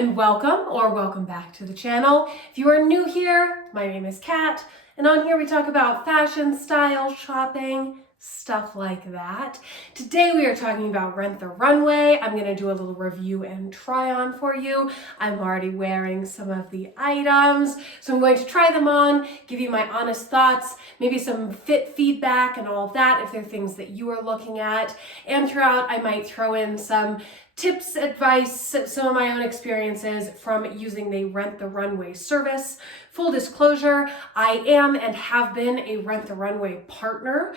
and welcome back to the channel. If you are new here, my name is Kat, and on here we talk about fashion, style, shopping, stuff like that. Today we are talking about Rent the Runway. I'm going to do a little review and try on for you. I'm already wearing some of the items, so I'm going to try them on, give you my honest thoughts, maybe some fit feedback and all of that if they're things that you are looking at. And throughout I might throw in some tips, advice, some of my own experiences from using the Rent the Runway service. Full disclosure, I am and have been a Rent the Runway partner,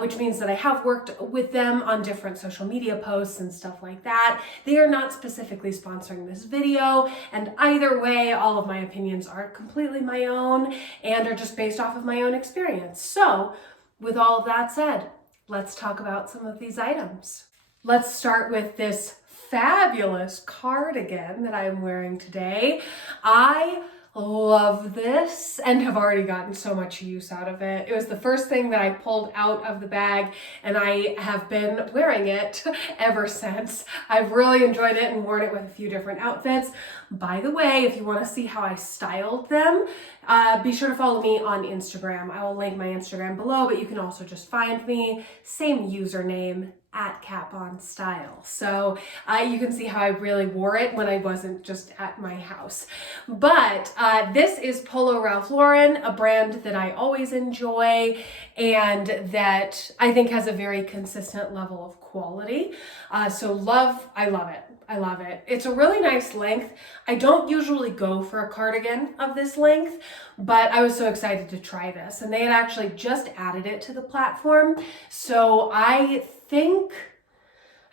which means that I have worked with them on different social media posts and stuff like that. They are not specifically sponsoring this video, and either way, all of my opinions are completely my own and are just based off of my own experience. So, with all of that said, let's talk about some of these items. Let's start with this fabulous cardigan that I'm wearing today. I love this and have already gotten so much use out of it. It was the first thing that I pulled out of the bag, and I have been wearing it ever since. I've really enjoyed it and worn it with a few different outfits. By the way, if you want to see how I styled them, be sure to follow me on Instagram. I will link my Instagram below, but you can also just find me, same username, @CatOnStyle. So you can see how I really wore it when I wasn't just at my house. But this is Polo Ralph Lauren, a brand that I always enjoy and that I think has a very consistent level of quality. I love it. I love it. It's a really nice length. I don't usually go for a cardigan of this length, but I was so excited to try this, and they had actually just added it to the platform. So I think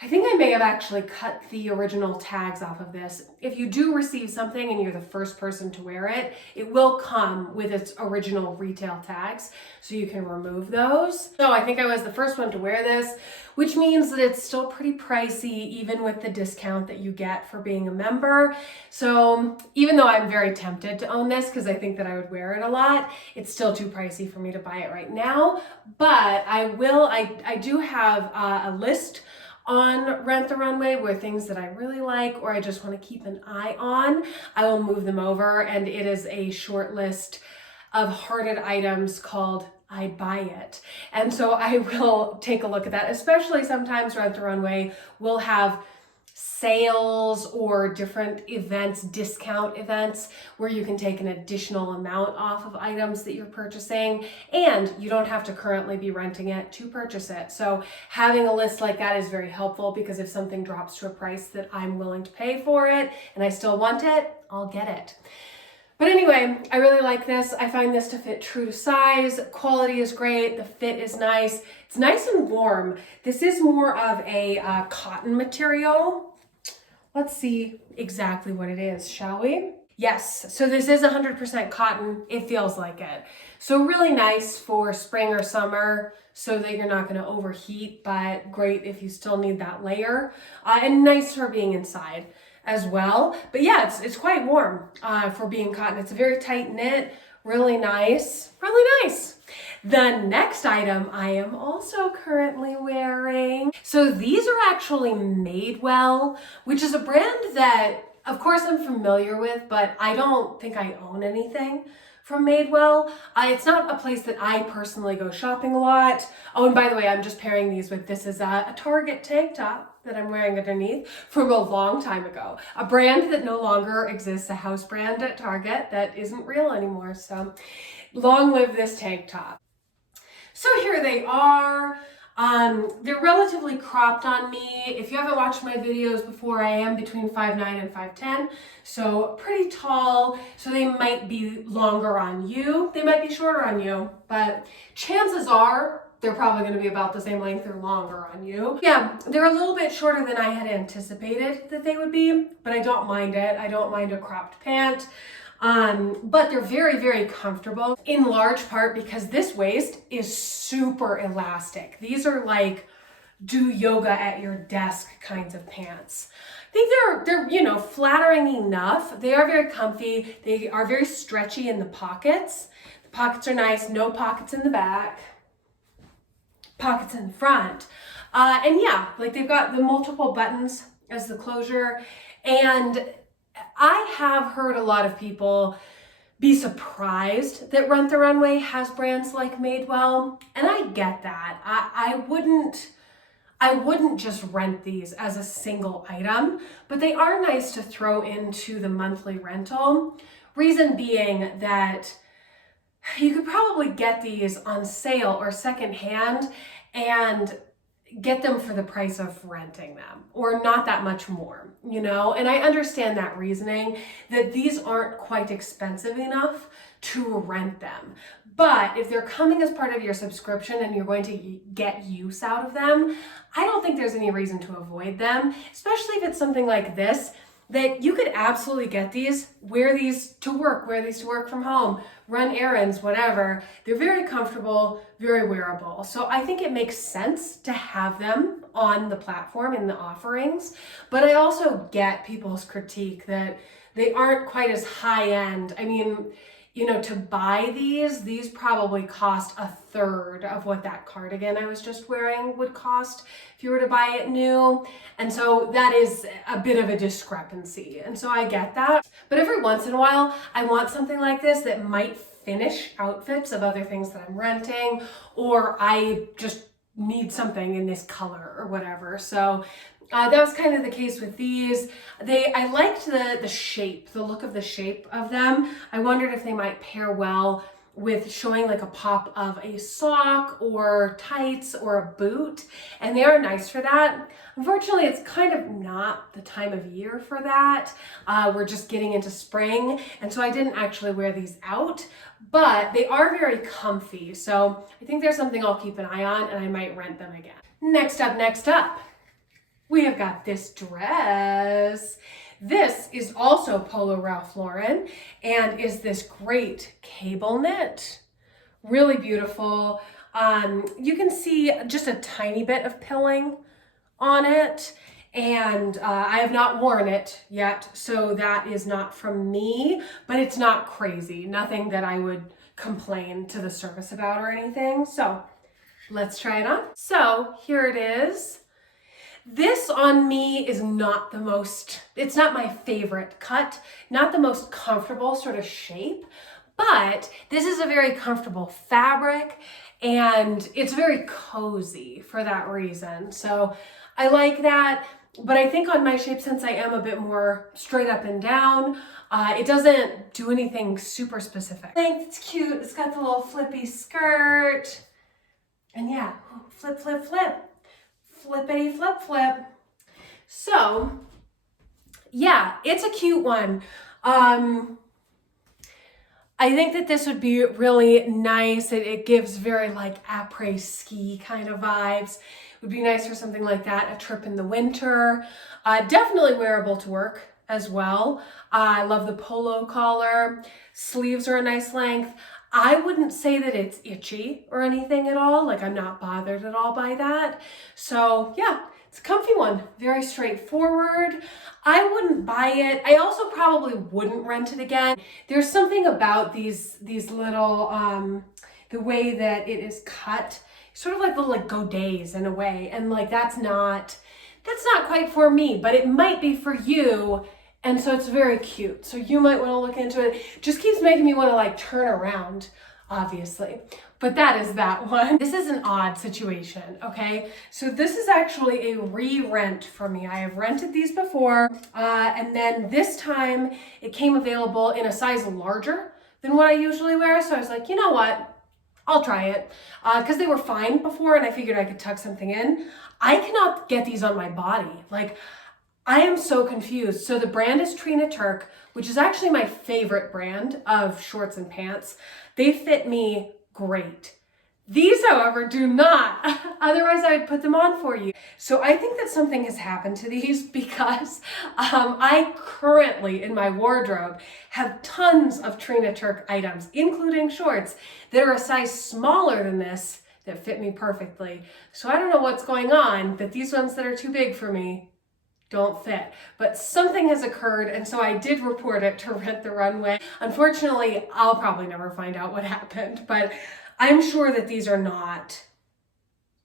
I may have actually cut the original tags off of this. If you do receive something and you're the first person to wear it, it will come with its original retail tags, so you can remove those. So I think I was the first one to wear this, which means that it's still pretty pricey, even with the discount that you get for being a member. So even though I'm very tempted to own this because I think that I would wear it a lot, it's still too pricey for me to buy it right now. But I do have a list on Rent the Runway where things that I really like or I just want to keep an eye on, I will move them over, and it is a short list of hearted items called I'd buy it. And so I will take a look at that, especially sometimes Rent the Runway will have sales or different events, discount events, where you can take an additional amount off of items that you're purchasing, and you don't have to currently be renting it to purchase it. So having a list like that is very helpful, because if something drops to a price that I'm willing to pay for it and I still want it, I'll get it. But anyway, I really like this. I find this to fit true to size. Quality is great. The fit is nice. It's nice and warm. This is more of a cotton material. Let's see exactly what it is, shall we? Yes, so this is 100% cotton. It feels like it. So really nice for spring or summer, so that you're not going to overheat, but great if you still need that layer. And nice for being inside as well. But yeah, it's quite warm for being cotton. It's a very tight knit, really nice, really nice. The next item I am also currently wearing. So these are actually Madewell, which is a brand that, of course, I'm familiar with, but I don't think I own anything from Madewell. It's not a place that I personally go shopping a lot. Oh, and by the way, I'm just pairing these with, this is a Target tank top that I'm wearing underneath from a long time ago. A brand that no longer exists, a house brand at Target that isn't real anymore. So long live this tank top. So here they are. They're relatively cropped on me. If you haven't watched my videos before, I am between 5'9" and 5'10", so pretty tall. So they might be longer on you. They might be shorter on you, but chances are they're probably going to be about the same length or longer on you. Yeah, they're a little bit shorter than I had anticipated that they would be, but I don't mind it. I don't mind a cropped pant. But they're very, very comfortable, in large part because this waist is super elastic. These are like do yoga at your desk kinds of pants. I think they're flattering enough. They are very comfy. They are very stretchy in the pockets. The pockets are nice, no pockets in the back, pockets in the front. And yeah, like they've got the multiple buttons as the closure, and I have heard a lot of people be surprised that Rent the Runway has brands like Madewell, and I get that. I wouldn't just rent these as a single item, but they are nice to throw into the monthly rental. Reason being that you could probably get these on sale or secondhand and get them for the price of renting them, or not that much more, you know? And I understand that reasoning, that these aren't quite expensive enough to rent them. But if they're coming as part of your subscription and you're going to get use out of them, I don't think there's any reason to avoid them, especially if it's something like this, that you could absolutely get these, wear these to work from home, run errands, whatever. They're very comfortable, very wearable. So I think it makes sense to have them on the platform in the offerings. But I also get people's critique that they aren't quite as high end. I mean, you know, to buy these probably cost a third of what that cardigan I was just wearing would cost if you were to buy it new. And so that is a bit of a discrepancy. And so I get that. But every once in a while, I want something like this that might finish outfits of other things that I'm renting, or I just need something in this color or whatever. So that was kind of the case with these. I liked the shape, the look of the shape of them. I wondered if they might pair well with showing like a pop of a sock or tights or a boot, and they are nice for that. Unfortunately, it's kind of not the time of year for that. We're just getting into spring, and so I didn't actually wear these out, but they are very comfy. So I think there's something I'll keep an eye on, and I might rent them again. Next up, we have got this dress. This is also Polo Ralph Lauren and is this great cable knit. Really beautiful. You can see just a tiny bit of pilling on it, and I have not worn it yet, so that is not from me, but it's not crazy. Nothing that I would complain to the service about or anything. So let's try it on. So here it is. This on me is not the most, it's not my favorite cut, not the most comfortable sort of shape, but this is a very comfortable fabric and it's very cozy for that reason. So I like that, but I think on my shape, since I am a bit more straight up and down, it doesn't do anything super specific. It's cute, it's got the little flippy skirt, and yeah, flip, flip, flip. Flippity flip flip. So yeah, it's a cute one. I think that this would be really nice. It gives very like après-ski kind of vibes. It would be nice for something like that, a trip in the winter. Definitely wearable to work as well. I love the polo collar. Sleeves are a nice length. I wouldn't say that it's itchy or anything at all. Like, I'm not bothered at all by that. So yeah, it's a comfy one, very straightforward. I wouldn't buy it. I also probably wouldn't rent it again. There's something about these little, the way that it is cut, sort of like little like godets in a way. And like, that's not quite for me, but it might be for you. And so it's very cute. So you might want to look into it. Just keeps making me want to like turn around, obviously. But that is that one. This is an odd situation, okay? So this is actually a re-rent for me. I have rented these before, and then this time it came available in a size larger than what I usually wear. So I was like, you know what? I'll try it. Because they were fine before and I figured I could tuck something in. I cannot get these on my body. Like, I am so confused. So the brand is Trina Turk, which is actually my favorite brand of shorts and pants. They fit me great. These, however, do not. Otherwise, I would put them on for you. So I think that something has happened to these because I currently, in my wardrobe, have tons of Trina Turk items, including shorts, that are a size smaller than this that fit me perfectly. So I don't know what's going on, that these ones that are too big for me don't fit, but something has occurred, and so I did report it to Rent the Runway. Unfortunately, I'll probably never find out what happened, but I'm sure that these are not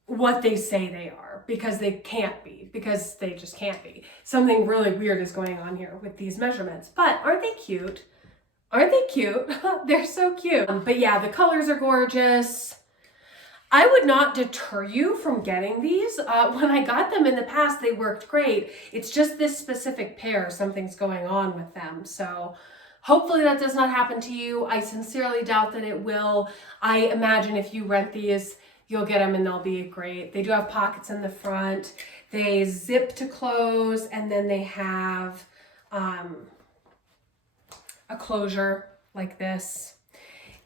what they say they are, because they can't be, because they just can't be. Something really weird is going on here with these measurements, but aren't they cute? Aren't they cute? They're so cute. But yeah, the colors are gorgeous. I would not deter you from getting these. When I got them in the past, they worked great. It's just this specific pair, something's going on with them. So hopefully that does not happen to you. I sincerely doubt that it will. I imagine if you rent these, you'll get them and they'll be great. They do have pockets in the front. They zip to close, and then they have a closure like this.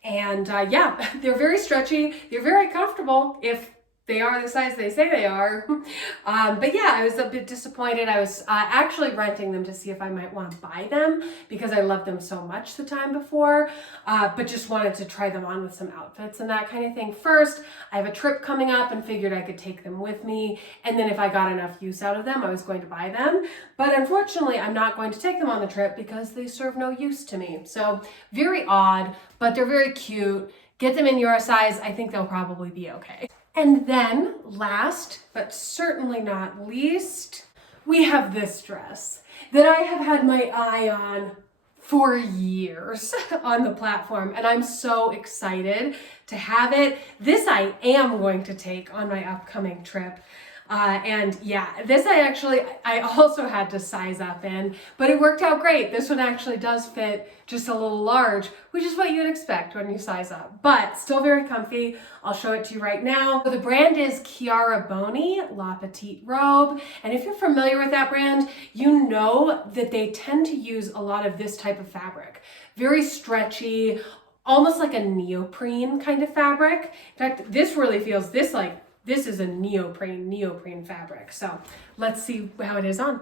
And yeah, they're very stretchy. They're very comfortable if they are the size they say they are. But yeah, I was a bit disappointed. I was actually renting them to see if I might want to buy them because I loved them so much the time before, but just wanted to try them on with some outfits and that kind of thing. First, I have a trip coming up and figured I could take them with me. And then if I got enough use out of them, I was going to buy them. But unfortunately, I'm not going to take them on the trip because they serve no use to me. So very odd, but they're very cute. Get them in your size. I think they'll probably be okay. And then last, but certainly not least, we have this dress that I have had my eye on for years on the platform, and I'm so excited to have it. This I am going to take on my upcoming trip. And yeah, this I also had to size up in, but it worked out great. This one actually does fit just a little large, which is what you'd expect when you size up, but still very comfy. I'll show it to you right now. So the brand is Chiara Boni La Petite Robe. And if you're familiar with that brand, you know that they tend to use a lot of this type of fabric. Very stretchy, almost like a neoprene kind of fabric. In fact, this really feels this is a neoprene fabric. So let's see how it is on.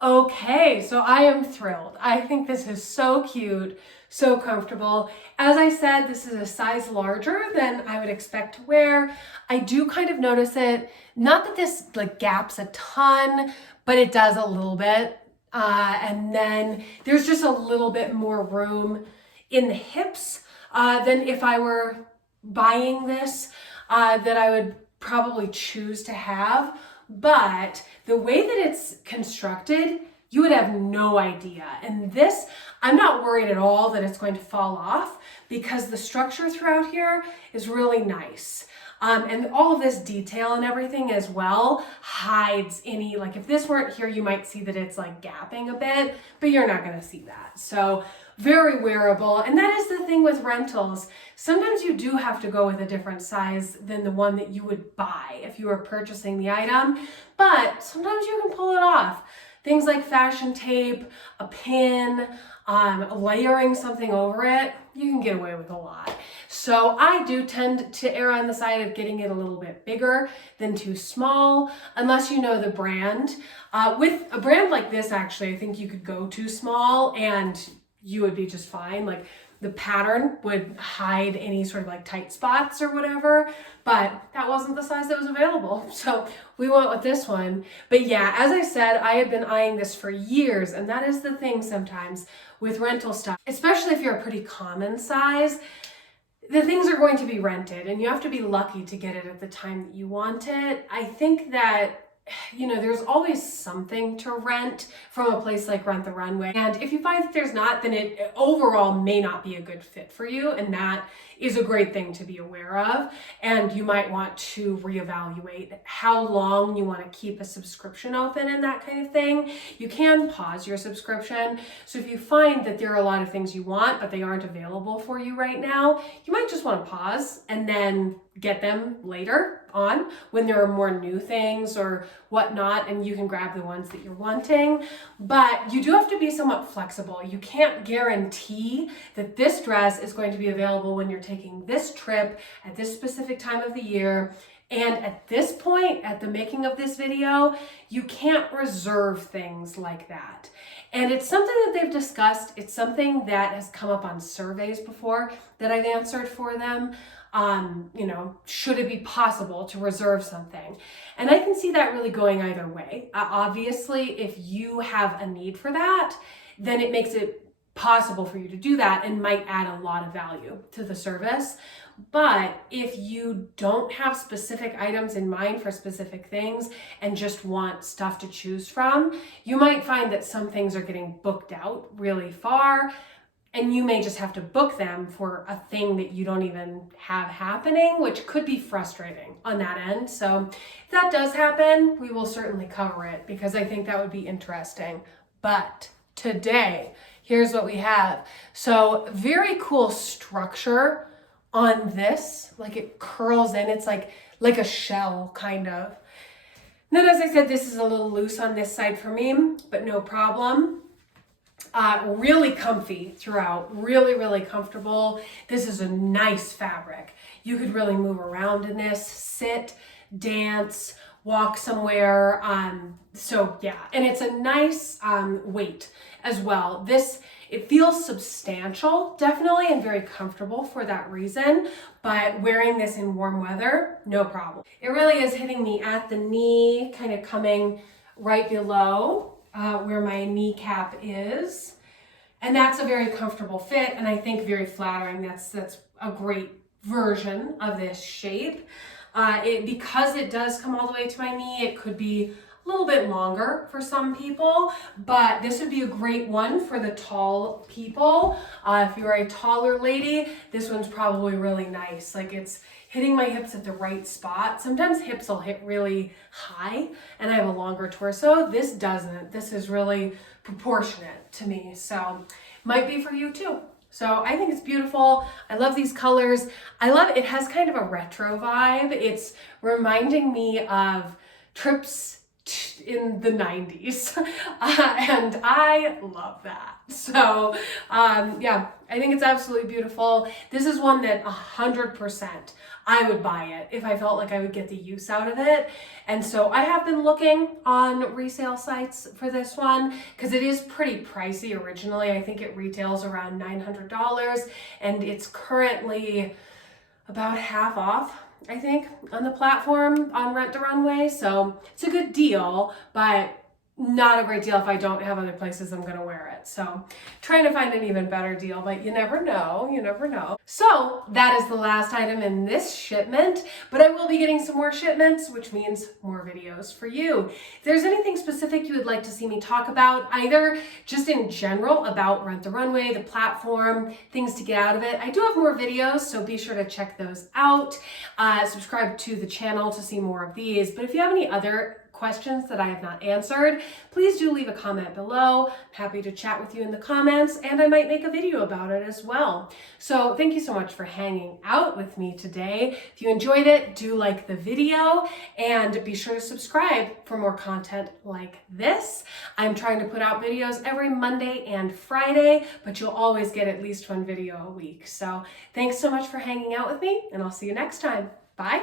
Okay, so I am thrilled. I think this is so cute, so comfortable. As I said, this is a size larger than I would expect to wear. I do kind of notice it, not that this gaps a ton, but it does a little bit. And then there's just a little bit more room in the hips than if I were buying this, that I would probably choose to have. But the way that it's constructed, you would have no idea. And this, I'm not worried at all that it's going to fall off because the structure throughout here is really nice. And all of this detail and everything as well hides any, if this weren't here, you might see that it's gapping a bit, but you're not gonna see that. So very wearable. And that is the thing with rentals. Sometimes you do have to go with a different size than the one that you would buy if you were purchasing the item, but sometimes you can pull it off. Things like fashion tape, a pin, layering something over it, you can get away with a lot. So I do tend to err on the side of getting it a little bit bigger than too small, unless you know the brand. With a brand like this, actually, I think you could go too small and you would be just fine. The pattern would hide any sort of tight spots or whatever, but that wasn't the size that was available. So we went with this one. But yeah, as I said, I had been eyeing this for years, and that is the thing sometimes with rental stuff, especially if you're a pretty common size, the things are going to be rented and you have to be lucky to get it at the time that you want it. I think that there's always something to rent from a place like Rent the Runway. And if you find that there's not, then it overall may not be a good fit for you. And that is a great thing to be aware of. And you might want to reevaluate how long you want to keep a subscription open and that kind of thing. You can pause your subscription. So if you find that there are a lot of things you want, but they aren't available for you right now, you might just want to pause and then get them later on when there are more new things or whatnot, and you can grab the ones that you're wanting. But you do have to be somewhat flexible. You can't guarantee that this dress is going to be available when you're taking this trip at this specific time of the year. And at this point, at the making of this video, you can't reserve things like that. And it's something that they've discussed. It's something that has come up on surveys before that I've answered for them. Should it be possible to reserve something? And I can see that really going either way. Obviously, if you have a need for that, then it makes it possible for you to do that and might add a lot of value to the service. But if you don't have specific items in mind for specific things and just want stuff to choose from, you might find that some things are getting booked out really far, and you may just have to book them for a thing that you don't even have happening, which could be frustrating on that end. So if that does happen, we will certainly cover it because I think that would be interesting. But today, here's what we have. So very cool structure on this, like it curls in, it's like a shell kind of. And then as I said, this is a little loose on this side for me, but no problem. Really comfy throughout, really comfortable. This is a nice fabric. You could really move around in this, sit, dance, walk somewhere. So yeah, and it's a nice weight as well. It feels substantial, definitely, and very comfortable for that reason, but wearing this in warm weather, no problem. It really is hitting me at the knee, kind of coming right below where my kneecap is. And that's a very comfortable fit, and I think very flattering. That's a great version of this shape. Because it does come all the way to my knee, it could be a little bit longer for some people, but this would be a great one for the tall people. If you're a taller lady, this one's probably really nice. Like it's hitting my hips at the right spot. Sometimes hips will hit really high and I have a longer torso. This doesn't. This is really proportionate to me. So might be for you too. So I think it's beautiful. I love these colors. I love it has kind of a retro vibe. It's reminding me of trips in the 90s and I love that. So yeah, I think it's absolutely beautiful. This is one that 100% I would buy it if I felt like I would get the use out of it. And so I have been looking on resale sites for this one because it is pretty pricey originally. I think it retails around $900 and it's currently about half off, I think, on the platform on Rent the Runway. So it's a good deal, but not a great deal if I don't have other places I'm gonna wear it. So trying to find an even better deal, but you never know, you never know. So that is the last item in this shipment, but I will be getting some more shipments, which means more videos for you. If there's anything specific you would like to see me talk about, either just in general about Rent the Runway, the platform, things to get out of it, I do have more videos, so be sure to check those out. Subscribe to the channel to see more of these, but if you have any other questions that I have not answered, please do leave a comment below. I'm happy to chat with you in the comments, and I might make a video about it as well. So thank you so much for hanging out with me today. If you enjoyed it, do like the video and be sure to subscribe for more content like this. I'm trying to put out videos every Monday and Friday, but you'll always get at least one video a week. So thanks so much for hanging out with me, and I'll see you next time. Bye.